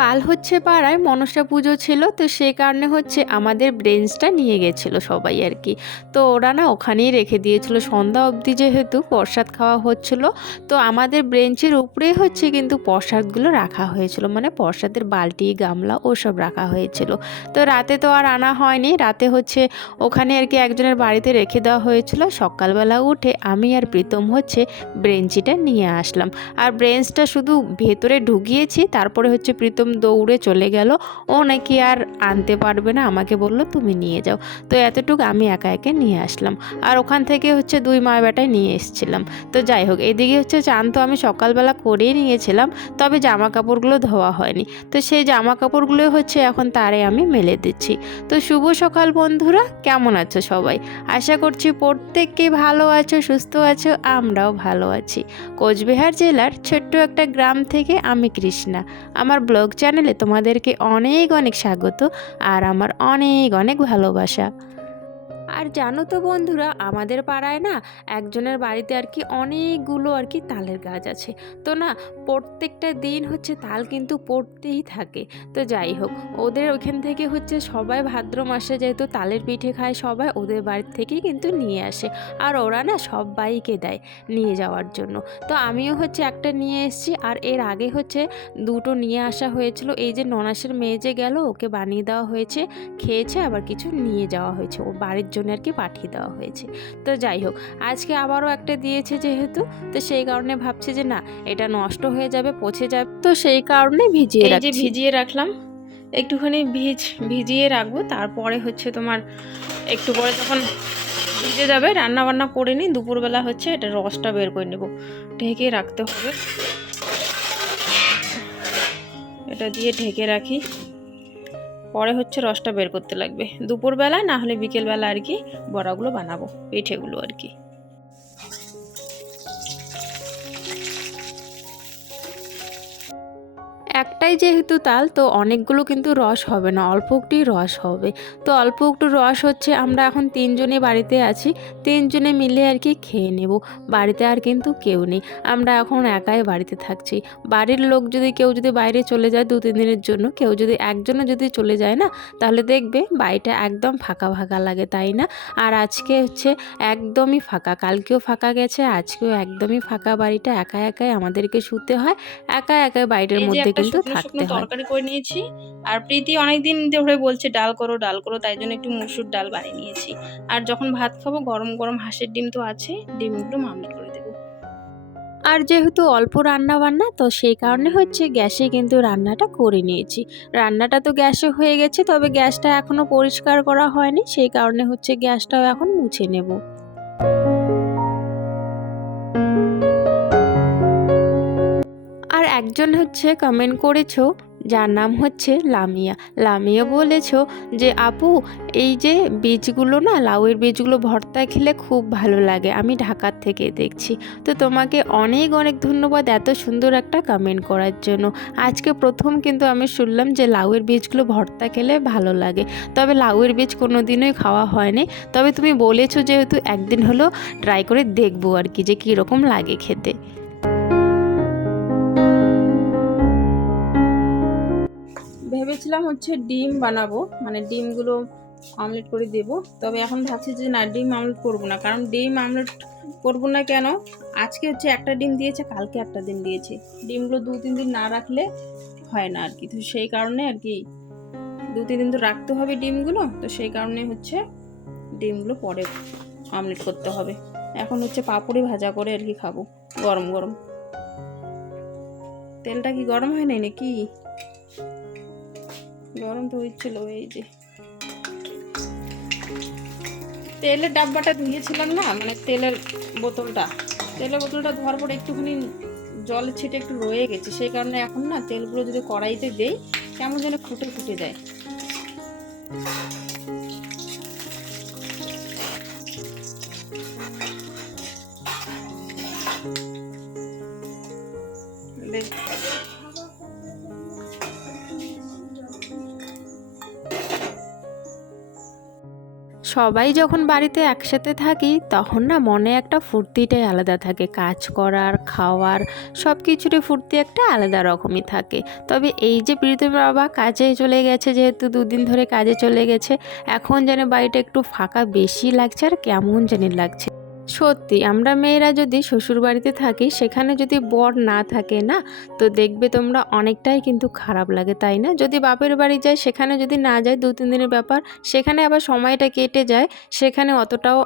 কাল হচ্ছে পাড়ায় মনসা পুজো ছিল, তো সেই কারণে হচ্ছে আমাদের ব্রেঞ্চটা নিয়ে গেছিল সবাই আর কি। তো ওরা না ওখানেই রেখে দিয়েছিল, সন্ধ্যা অবধি যেহেতু প্রসাদ খাওয়া হচ্ছিল, তো আমাদের ব্রেঞ্চের উপরেই হচ্ছে কিন্তু প্রসাদগুলো রাখা হয়েছিল মানে প্রসাদের বালতি, গামলা ওসব রাখা হয়েছিল। তো রাতে তো আর আনা হয়নি, রাতে হচ্ছে ওখানে আর কি একজনের বাড়িতে রেখে দেওয়া হয়েছিল, সকালবেলা উঠে আমি আর প্রীতম হচ্ছে ব্রেঞ্চিটা নিয়ে আসলাম। আর ব্রেঞ্চটা শুধু ভেতরে ঢুকিয়েছি, তারপরে হচ্ছে প্রীতম দৌড়ে চলে গেল। ও নাকি আর আনতে পারবে না, আমাকে বলল, তুমি নিয়ে যাও। তো এতটুকু আমি একা একে নিয়ে আসলাম। আর ওখান থেকে হচ্ছে দুই মা বেটায় নিয়ে এসেছিলাম। তো যাই হোক, এদিকে হচ্ছে চান তো আমি সকালবেলা করেই নিয়েছিলাম, তবে জামা কাপড়গুলো ধোয়া হয়নি। তো সেই জামা কাপড়গুলো হচ্ছে এখন তারে আমি মেলে দিচ্ছি। তো শুভ সকাল বন্ধুরা, কেমন আছো সবাই? আশা করছি প্রত্যেককে ভালো আছো, সুস্থ আছো, আমরাও ভালো আছি। কোচবিহার জেলার ছোট্ট একটা গ্রাম থেকে আমি কৃষ্ণা। আমার ব্লগ চ্যানেলে তোমাদেরকে অনেক অনেক স্বাগত আর আমার অনেক অনেক ভালোবাসা। আর জানো তো বন্ধুরা, আমাদের পাড়ায় না একজনের বাড়িতে আর কি অনেকগুলো আর কি তালের গাছ আছে। তো না প্রত্যেকটা দিন হচ্ছে তাল কিন্তু পড়তেই থাকে। তো যাই হোক, ওদের ওখান থেকে হচ্ছে সবাই ভাদ্র মাসে যেহেতু তালের পিঠে খায়, সবাই ওদের বাড়ির থেকেই কিন্তু নিয়ে আসে। আর ওরা না সবাইকে দেয় নিয়ে যাওয়ার জন্য। তো আমিও হচ্ছে একটা নিয়ে এসেছি আর এর আগে হচ্ছে দুটো নিয়ে আসা হয়েছিল। এই যে ননাসের মেয়ে যে গেল, ওকে বানিয়ে দেওয়া হয়েছে, খেয়েছে, আবার কিছু নিয়ে যাওয়া হয়েছে। ও বাড়ির জন্য আর কি পাঠিয়ে দেওয়া হয়েছে। তো যাই হোক, আজকে আবারও একটা দিয়েছে যেহেতু, তো সেই কারণে ভাবছি যে না, এটা নষ্ট হয়ে যাবে পচে যাবে। তো সেই কারণে ভিজিয়ে এই যে ভিজিয়ে রাখলাম একটুখানি ভিজ ভিজিয়ে রাখব তারপরে হচ্ছে তোমার একটু পরে যখন ভিজে যাবে রান্না বান্না করে নিই দুপুরবেলা হচ্ছে এটা রসটা বের করে নেব। ঢেকে রাখতে হবে। এটা দিয়ে ঢেকে রাখি। পরে হচ্ছে রসটা বের করতে লাগবে। দুপুরবেলা না হলে বিকেলবেলা আর কি বড়াগুলো বানাবো পিঠেগুলো আর কি। একটাই যেহেতু তাল তো অনেকগুলো কিন্তু রস হবে না অল্প একটু রস হবে। তো অল্প একটু রস হচ্ছে আমরা এখন তিনজনে বাড়িতে আছি তিনজনে মিলে আর কি খেয়ে নেব। বাড়িতে আর কিন্তু কেউ নেই আমরা এখন একাই বাড়িতে থাকছি। বাড়ির লোক যদি কেউ যদি বাইরে চলে যায় দু তিন দিনের জন্য কেউ যদি একজনও যদি চলে যায় না তাহলে দেখবে বাড়িটা একদম ফাঁকা ফাঁকা লাগে তাই না? আর আজকে হচ্ছে একদমই ফাঁকা কালকেও ফাঁকা গেছে আজকেও একদমই ফাঁকা বাড়িটা একা একাই আমাদেরকে শুতে হয় একা একাই যে মধ্যে একটা কিন্তু থাকতে হয়। তরকারি করে নিয়েছি। আর প্রীতি অনেকদিন ধরে বলছে ডাল করো ডাল করো। তাই জন্য একটু মুসুর ডাল বানিয়ে নিয়েছি। আর যখন ভাত খাব গরম গরম হাঁসের ডিম তো আছে ডিমগুলো মামলেট করে দেবো। আর যেহেতু অল্প রান্না বান্না তো সেই কারণে হচ্ছে গ্যাসে কিন্তু রান্নাটা করে নিয়েছি। রান্নাটা তো গ্যাসে হয়ে গেছে তবে গ্যাসটা এখনও পরিষ্কার করা হয়নি সেই কারণে হচ্ছে গ্যাসটাও এখন মুছে নেব। একজন হচ্ছে কমেন্ট করেছ, যার নাম হচ্ছে লামিয়া। লামিয়া বলেছ যে, আপু, এই যে বীজগুলো না, লাউয়ের বীজগুলো ভর্তা খেলে খুব ভালো লাগে, আমি ঢাকার থেকে দেখছি। তো তোমাকে অনেক অনেক ধন্যবাদ এত সুন্দর একটা কমেন্ট করার জন্য। আজকে প্রথম কিন্তু আমি শুনলাম যে, লাউয়ের বীজগুলো ভর্তা খেলে ভালো লাগে। তবে লাউয়ের বীজ কোনো দিনই খাওয়া হয়নি। তবে তুমি বলেছ যেহেতু একদিন হলো ট্রাই করে দেখব আর কি, যে কীরকম লাগে খেতে। ভেবেছিলাম হচ্ছে ডিম বানাবো মানে ডিমগুলো অমলেট করে দেবো। তবে এখন ভাবছি যে না, ডিম আমলেট করব না, কারণ ডিম আমলেট করব না কেন? আজকে হচ্ছে একটা ডিম দিয়েছে, কালকে একটা ডিম দিয়েছে। ডিমগুলো দু, তিন দিন না রাখলে হয় না আর কি তো সেই কারণে আর কি দু, তিন দিন তো রাখতে হবে ডিমগুলো, তো সেই কারণে হচ্ছে ডিমগুলো পরে অমলেট করতে হবে। এখন হচ্ছে পাপড়ি ভাজা করে আর কি খাব, গরম গরম। তেলটা কি গরম হয় নাই নাকি? গরম তো হচ্ছিল এই যে। তেলের ডাব্বাটা ধুয়েছিলাম না মানে তেলের বোতলটা। তেলের বোতলটা ধোয়ার পরে একটুখানি জল ছিটে একটু রয়ে গেছে, সেই কারণে এখন না তেলগুলো যদি কড়াইতে দেই, কেমন যেন ফুটে ফুটে যায়। সবাই যখন বাড়িতে একসাথে থাকি, তখন না মনে একটা ফুর্তিটাই আলাদা থাকে। কাজ করার, খাওয়ার সব কিছুরই ফুর্তি একটা আলাদা রকমই থাকে। তবে এই যে প্রীতম বাবা কাজে চলে গেছে, যেহেতু দুদিন ধরে কাজে চলে গেছে, এখন যেন বাড়িটা একটু ফাঁকা বেশি লাগছে আর কেমন জানি লাগছে। সত্যি, আমরা মেয়েরা যদি শ্বশুর বাড়িতে থাকি, সেখানে যদি বর না থাকে না, তো দেখবে তোমরা অনেকটাই কিন্তু খারাপ লাগে, তাই না? যদি বাপের বাড়ি যায়, সেখানে যদি না যায়, দু তিন দিনের ব্যাপার, সেখানে আবার সময়টা কেটে যায়, সেখানে অতটাও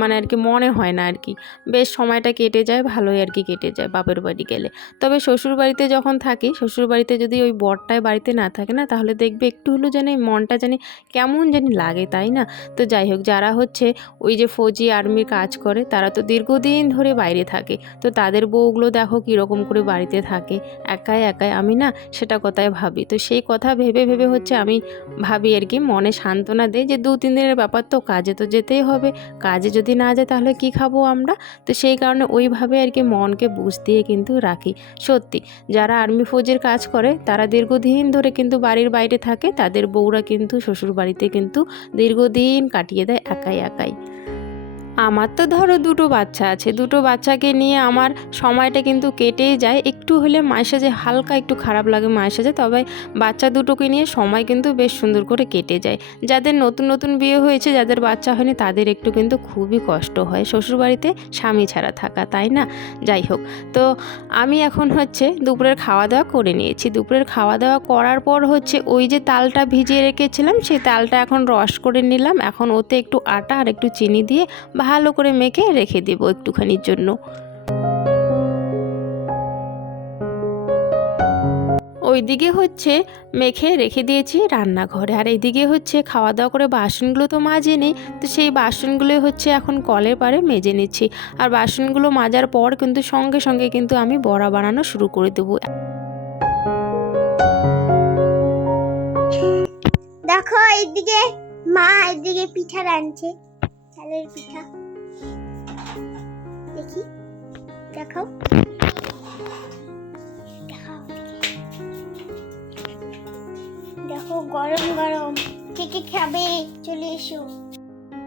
মানে আর কি মনে হয় না আর কি। বেশ সময়টা কেটে যায়, ভালোই আর কি কেটে যায় বাপের বাড়ি গেলে। তবে শ্বশুর বাড়িতে যখন থাকি শ্বশুর বাড়িতে যদি ওই বরটায় বাড়িতে না থাকে না, তাহলে দেখবে একটু হলেও যেন মনটা জানি কেমন জানি লাগে, তাই না? তো যাই হোক, যারা হচ্ছে ওই যে ফৌজি আর্মির কাজ করে তারা তো দীর্ঘদিন ধরে বাইরে থাকে। তো তাদের বউগুলো দেখো কীরকম করে বাড়িতে থাকে। একাই একাই আমি না সেটা কথায় ভাবি। তো সেই কথা ভেবে ভেবে হচ্ছে আমি ভাবি আর কি, মনে সান্ত্বনা দেয় যে দু, তিন দিনের ব্যাপার তো কাজে তো যেতেই হবে। কাজে যদি না যায় তাহলে কি খাব আমরা? তো সেই কারণে ওইভাবে আর কি মনকে বুঝ দিয়ে কিন্তু রাখি। সত্যি, যারা আর্মি ফৌজের কাজ করে, তারা দীর্ঘদিন ধরে কিন্তু বাড়ির বাইরে থাকে। তাদের বউরা কিন্তু শ্বশুর বাড়িতে কিন্তু দীর্ঘদিন কাটিয়ে দেয় একাই একাই। আমার তো ধরো দুটো বাচ্চা আছে, দুটো বাচ্চাকে নিয়ে আমার সময়টা কিন্তু কেটেই যায়। একটু হলে মায়ের সাজে হালকা একটু খারাপ লাগে মায়ের সাজে তবে বাচ্চা দুটোকে নিয়ে সময় কিন্তু বেশ সুন্দর করে কেটে যায়। যাদের নতুন নতুন বিয়ে হয়েছে, যাদের বাচ্চা হয়নি, তাদের একটু কিন্তু খুবই কষ্ট হয়। শ্বশুরবাড়িতে স্বামী ছাড়া থাকা, তাই না? যাই হোক, তো আমি এখন হচ্ছে দুপুরের খাওয়া দাওয়া করে নিয়েছি। দুপুরের খাওয়া দাওয়া করার পর হচ্ছে ওই যে তালটা ভিজিয়ে রেখেছিলাম, সেই তালটা এখন রস করে নিলাম। এখন ওতে একটু আটা আর একটু চিনি দিয়ে ভালো করে মেখে রেখে দেবো একটুখানির জন্য। ওইদিকে হচ্ছে মেখে রেখে দিয়েছি রান্নাঘরে। আর এইদিকে হচ্ছে খাওয়া দাওয়া করে বাসনগুলো তো মাজে নেই, তো সেই বাসনগুলোই হচ্ছে এখন কলের পারে মেজে নিচ্ছি। আর বাসনগুলো মাজার পর কিন্তু সঙ্গে সঙ্গে কিন্তু আমি বড়া বানানো শুরু করে দেবো। দেখো এইদিকে মা এদিকে পিঠা রাঁধছে। চালের পিঠা দেখি দেখাও দেখো গরম গরম। কে কে খাবে? চলে এসো।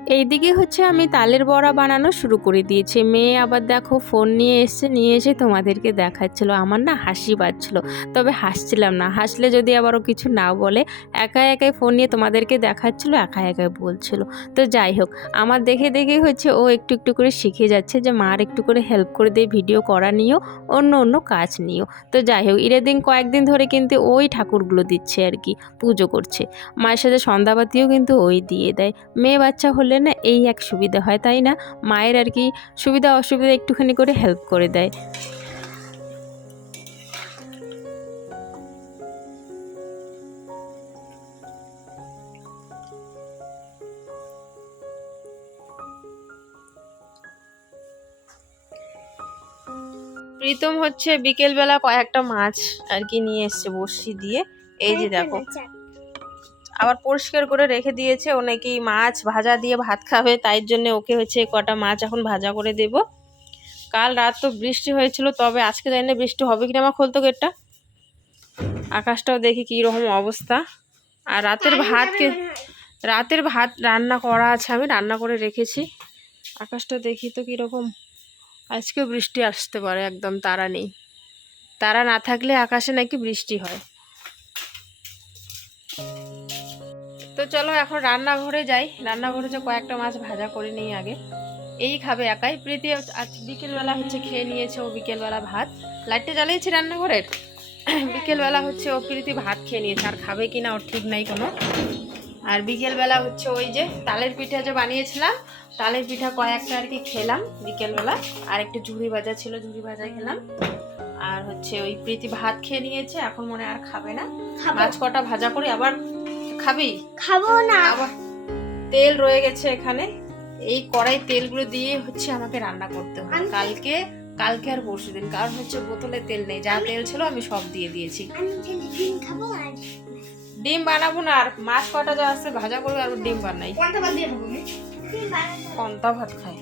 এইদিকে হচ্ছে আমি তালের বড়া বানানো শুরু করে দিয়েছি। মেয়ে আবার দেখো ফোন নিয়ে এসছে, নিয়ে এসে তোমাদেরকে দেখাচ্ছিল। আমার না হাসি পাচ্ছিল, তবে হাসছিলাম না। হাসলে যদি আবারও কিছু না বলে, একাই একাই ফোন নিয়ে তোমাদেরকে দেখাচ্ছিল, একাই একাই বলছিল। তো যাই হোক, আমার দেখে দেখে হচ্ছে ও একটু একটু করে শিখে যাচ্ছে যে মার একটু করে হেল্প করে দিয়ে ভিডিও করা নিয়েও অন্য অন্য কাজ নিয়েও তো যাই হোক দিন কয়েকদিন ধরে কিন্তু ওই ঠাকুরগুলো দিচ্ছে আর কি, পুজো করছে। মায়ের সাথে সন্ধ্যাবাতিও কিন্তু ওই দিয়ে দেয়। মেয়ে বাচ্চা হলে না এই এক সুবিধা হয় তাই না? মায়ের আর কি সুবিধা অসুবিধা একটুখানি করে হেল্প করে দেয়। প্রীতম হচ্ছে বিকেলবেলা কয়েকটা মাছ আর কি নিয়ে এসছে বড়শি দিয়ে। এই যে দেখো। আবার পরিষ্কার করে রেখে দিয়েছে। ও নাকি মাছ ভাজা দিয়ে ভাত খাবে তাই জন্য ওকে হচ্ছে কটা মাছ এখন ভাজা করে দেব। কাল রাত তো বৃষ্টি হয়েছিল তবে আজকে জানি না বৃষ্টি হবে কিনা আমার খোলতো গেটটা। আকাশটাও দেখি কী রকম অবস্থা। আর রাতের ভাত কে রাতের ভাত রান্না করা আছে আমি রান্না করে রেখেছি। আকাশটা দেখি তো কীরকম। আজকেও বৃষ্টি আসতে পারে একদম তারা নেই। তারা না থাকলে আকাশে নাকি বৃষ্টি হয়। তো চলো এখন রান্নাঘরে যাই। রান্নাঘরে যে কয়েকটা মাছ ভাজা করে নিই আগে। এই খাবে একাই। প্রীতি আজ বিকেলবেলা হচ্ছে খেয়ে নিয়েছে ও বিকেলবেলা ভাত। লাইটটা জ্বালিয়েছি রান্নাঘরের। বিকেলবেলা হচ্ছে ও প্রীতি ভাত খেয়ে নিয়েছে। আর খাবে কি না ওর ঠিক নাই কোনো। আর বিকেলবেলা হচ্ছে ওই যে তালের পিঠা যে বানিয়েছিলাম তালের পিঠা কয়েকটা আর কি খেলাম বিকেলবেলা। আর একটু ঝুড়ি ভাজা ছিল ঝুড়ি ভাজা খেলাম। আর হচ্ছে ওই প্রীতি ভাত খেয়ে নিয়েছে। এখন মনে হয় আর খাবে না। মাছ কটা ভাজা করে আবার খাবি? খাব না। আবার তেল রয়ে গেছে এখানে। এই কড়াই তেলগুলো দিয়ে হচ্ছে আমাকে রান্না করতে হবে। কালকে কালকে আর পরশু দিন। কারণ হচ্ছে বোতলে তেল নেই। যা তেল ছিল আমি সব দিয়ে দিয়েছি। ডিম বানাবো না। আর মাছ কটা যা আছে ভাজা করব আর ডিম বানাই। কন্তা ভাত খাই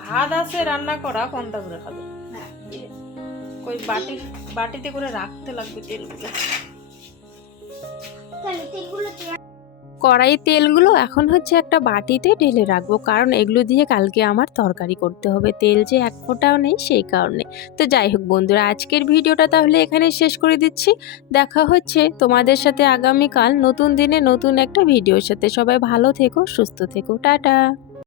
ভাত আছে রান্না করা কন্তা করে খাবে। কই বাটি বাটিতে করে রাখতে লাগবে তেলগুলো। কড়াই তেলগুলো এখন হচ্ছে একটা বাটিতে ঢেলে রাখব, কারণ এগুলো দিয়ে কালকে আমার তরকারি করতে হবে। তেল যে এক ফোঁটাও নেই, সেই কারণে। তো যাই হোক বন্ধুরা, আজকের ভিডিওটা তাহলে এখানে শেষ করে দিচ্ছি। দেখা হচ্ছে তোমাদের সাথে আগামীকাল নতুন দিনে নতুন একটা ভিডিওর সাথে। সবাই ভালো থেকো, সুস্থ থেকো। টাটা!